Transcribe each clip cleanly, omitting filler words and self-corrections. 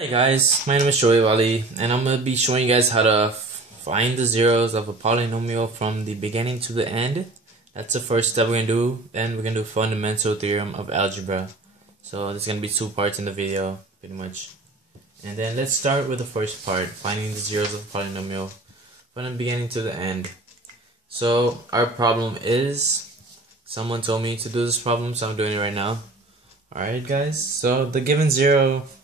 Hey guys, my name is Shoaib Ali, and I'm going to be showing you guys how to find the zeros of a polynomial from the beginning to the end. That's the first step we're going to do. Then we're going to do fundamental theorem of algebra. So there's going to be two parts in the video, pretty much. And then let's start with the first part, finding the zeros of a polynomial from the beginning to the end. So our problem is, someone told me to do this problem, so I'm doing it right now. Alright guys, so the given zeros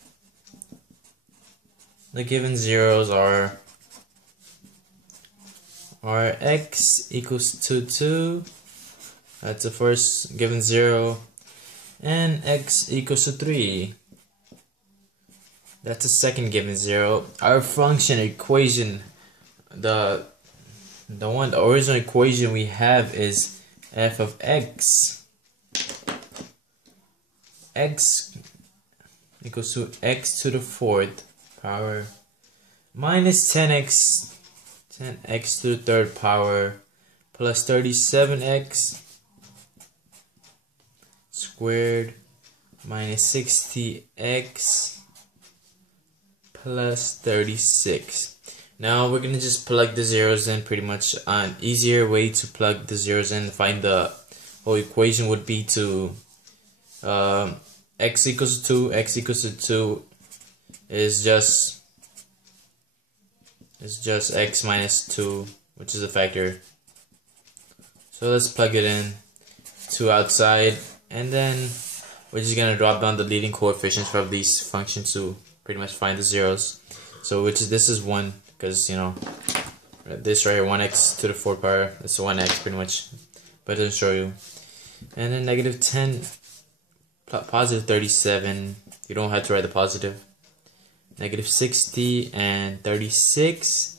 are x equals to 2, that's the first given zero, and x equals to 3, that's the second given zero. Our function equation, the original equation we have is f of x equals to x to the fourth power minus 10x to the third power plus 37x squared minus 60x plus 36. Now we're gonna just plug the zeros in. Pretty much an easier way to plug the zeros in to find the whole equation would be to x equals to 2 is just x minus 2, which is a factor. So let's plug it in, 2 outside, and then we're just gonna drop down the leading coefficients from these functions to pretty much find the zeros. So this is 1, because you know this right here, 1x to the 4th power, that's 1x pretty much, but it doesn't show you. And then negative 10, positive 37, you don't have to write the positive, negative 60 and 36.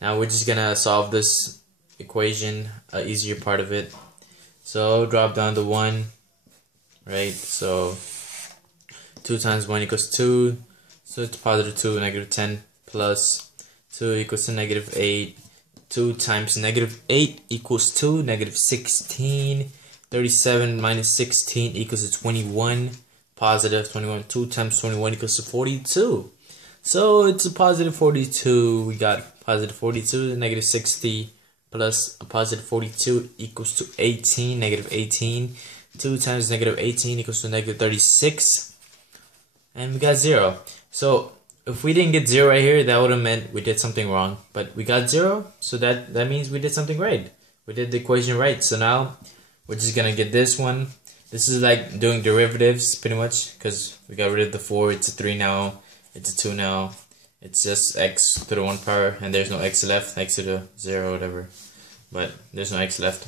Now we're just gonna solve this equation, easier part of it. So drop down the 1, right? So 2 times 1 equals 2, so it's positive 2, negative 10 plus 2 equals to negative 8. 2 times negative 8 equals 2, negative 16. 37 minus 16 equals to 21, positive 21. 2 times 21 equals to 42. So it's a positive 42. We got positive 42, negative 60 plus a positive 42 equals to 18, negative 18. 2 times negative 18 equals to negative 36. And we got 0. So if we didn't get 0 right here, that would have meant we did something wrong. But we got 0, so that means we did something right. We did the equation right. So now we're just gonna get this one. This is like doing derivatives pretty much, because we got rid of the 4. It's a 3 now. It's a 2 now. It's just x to the 1 power, and there's no x left, x to the 0, whatever. But there's no x left.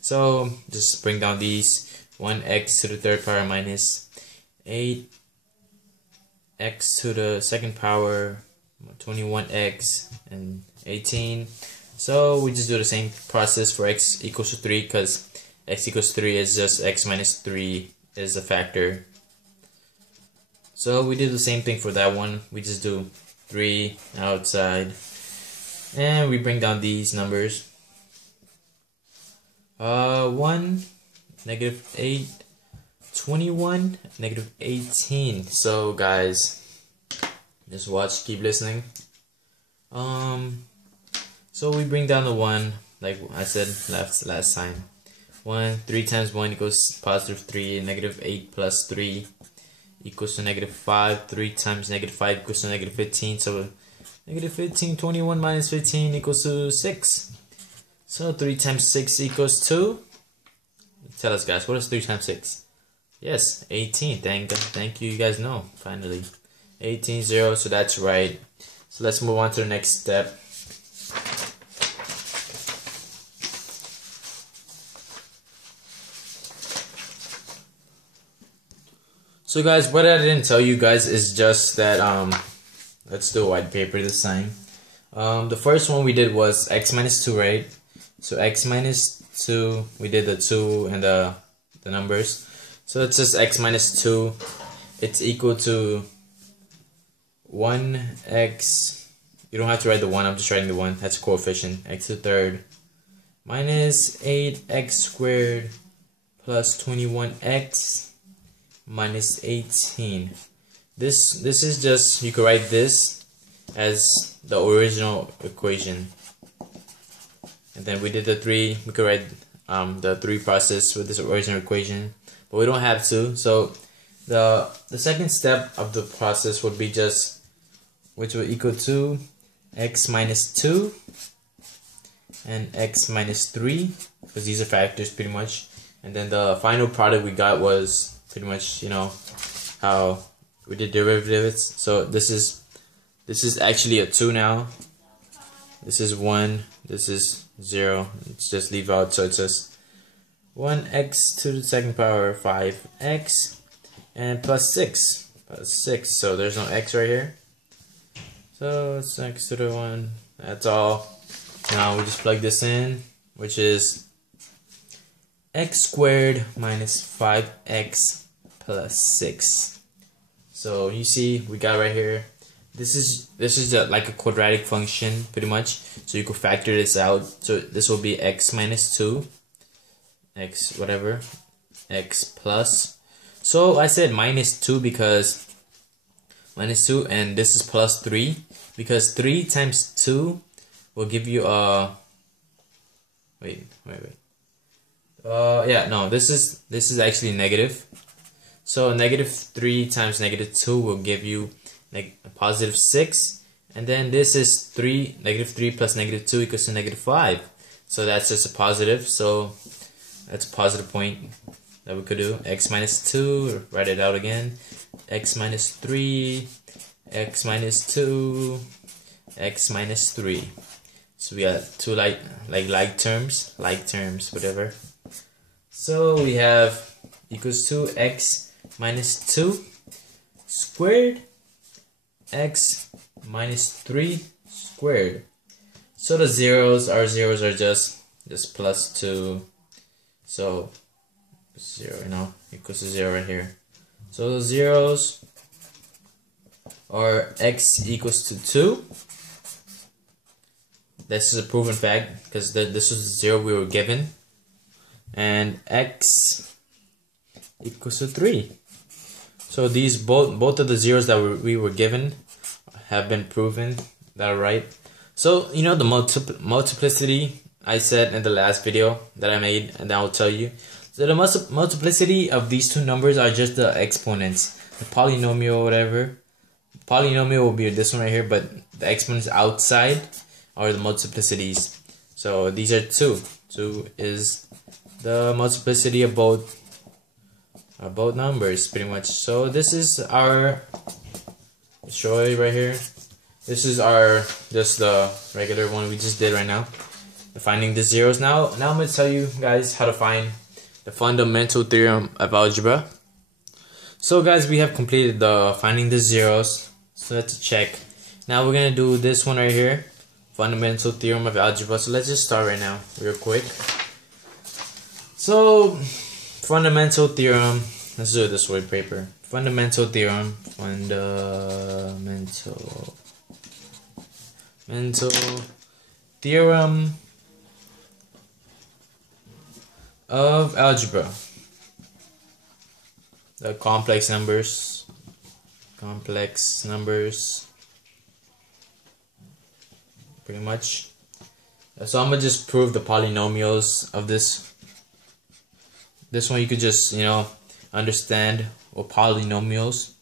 So just bring down these. 1x to the 3rd power minus 8x to the 2nd power, 21x and 18. So we just do the same process for x equals to 3, because x equals 3 is just x minus 3 is a factor. So we do the same thing for that one. We just do 3 outside, and we bring down these numbers. 1, negative 8, 21, negative 18. So guys, just watch, keep listening. So we bring down the 1, like I said last time. 3 times 1 equals positive 3, negative 8 plus 3 equals to negative 5. 3 times negative 5 equals to negative 15. So negative 15, 21 minus 15 equals to 6. So 3 times 6 equals to, tell us guys, what is 3 times 6? Yes, 18. Thank you, you guys know, finally. 18, 0, so that's right. So let's move on to the next step. So guys, what I didn't tell you guys is just that, let's do a white paper this time. The first one we did was x minus 2, right? So x minus 2, we did the 2 and the numbers. So it's just x minus 2. It's equal to 1x, you don't have to write the 1, I'm just writing the 1, that's a coefficient, x to the 3rd, minus 8x squared plus 21x minus 18. this is just, you could write this as the original equation, and then we did the 3. We could write the 3 process with this original equation, but we don't have to. So the second step of the process would be just, which would equal to x minus 2 and x minus 3, because these are factors pretty much. And then the final product we got was pretty much, you know, how we did derivatives. So this is actually a 2 now. This is 1. This is 0. Let's just leave out. So it's just 1x to the second power 5x and plus 6. Plus 6. So there's no x right here. So it's x to the 1. That's all. Now we just plug this in, which is x squared minus 5x plus 6. So you see, we got right here. This is like a quadratic function pretty much. So you could factor this out. So this will be x minus 2, x whatever, x plus. So I said minus 2 because minus 2, and this is plus 3 because 3 times 2 will give you a yeah, no, this is actually negative. So negative 3 times negative 2 will give you like a positive 6, and then this is negative 3 plus negative 2 equals to negative 5. So that's just a positive. So that's a positive point that we could do. X minus 2, write it out again. X minus 3, x minus 2, x minus 3. So we got two like terms, whatever. So we have equals to x minus 2 squared, x minus 3 squared. So the zeros are just plus 2. So 0, you know, equals to 0 right here. So the zeros are x equals to 2. This is a proven fact because this was the 0 we were given. And x equals to 3. So these both of the zeros that we were given have been proven that are right. So you know the multiplicity I said in the last video that I made, and I'll tell you. So the multiplicity of these two numbers are just the exponents, the polynomial or whatever. Polynomial will be this one right here, but the exponents outside are the multiplicities. So these are 2. 2 is the multiplicity of both numbers pretty much. So this is our, show you right here. This is our just the regular one we just did right now, finding the zeros. Now I'm going to tell you guys how to find the fundamental theorem of algebra. So guys, we have completed the finding the zeros. So let's check. Now we're going to do this one right here, fundamental theorem of algebra. So let's just start right now real quick. So fundamental theorem, let's do it this way, paper. Fundamental theorem, fundamental theorem of algebra. The complex numbers, pretty much. So I'm gonna just prove the polynomials of this. This one you could just, you know, understand what polynomials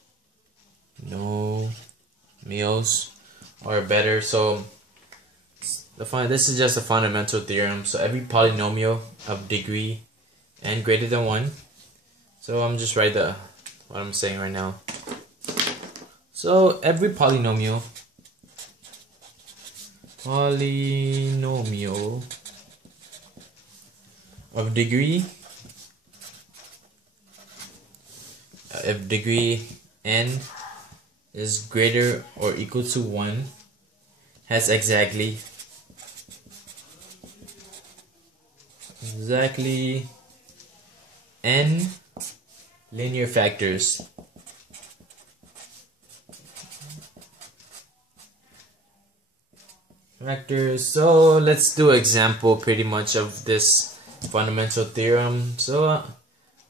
are better. So this is just a fundamental theorem. So every polynomial of degree n greater than 1. So I'm just write what I'm saying right now. So every polynomial of degree if degree n is greater or equal to 1 has exactly n linear factors. So let's do an example pretty much of this fundamental theorem. So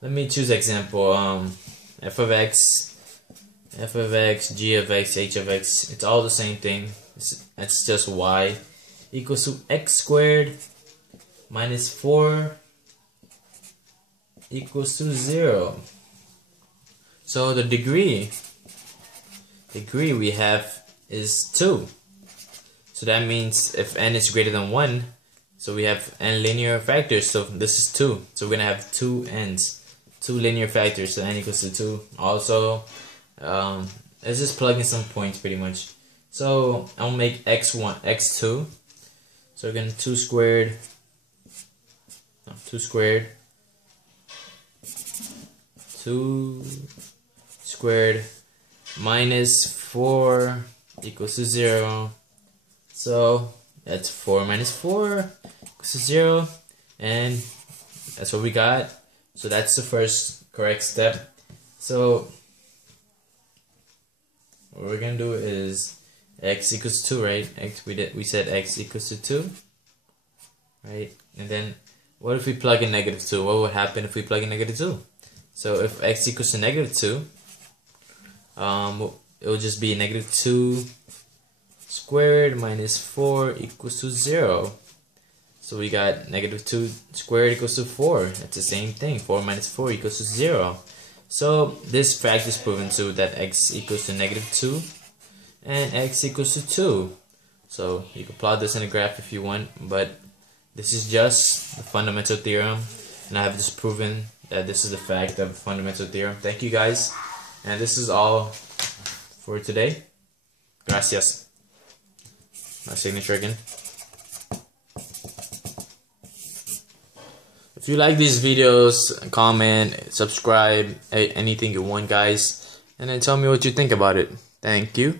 let me choose example f of x f of x, g of x, h of x, it's all the same thing. It's just y equals to x squared minus 4 equals to 0. So the degree we have is 2. So that means if n is greater than 1, so we have n linear factors. So this is 2. So we're going to have 2 n's, 2 linear factors. So n equals to 2. Also, let's just plug in some points pretty much. So I'll make x1, x2. So we're going to 2 squared minus 4 equals to 0. So that's 4 minus 4 equals to 0, and that's what we got. So that's the first correct step. So what we're gonna do is x equals 2, right? We said x equals to 2, right? And then what if we plug in negative 2? What would happen if we plug in negative 2? So if x equals to negative 2, it will just be negative 2 squared minus 4 equals to 0. So we got negative 2 squared equals to 4. That's the same thing. 4 minus 4 equals to 0. So this fact is proven too, that x equals to negative 2 and x equals to 2. So you can plot this in a graph if you want, but this is just the fundamental theorem, and I have just proven that this is the fact of the fundamental theorem. Thank you guys, and this is all for today. Gracias. My signature again. If you like these videos, comment, subscribe, anything you want, guys, and then tell me what you think about it. Thank you.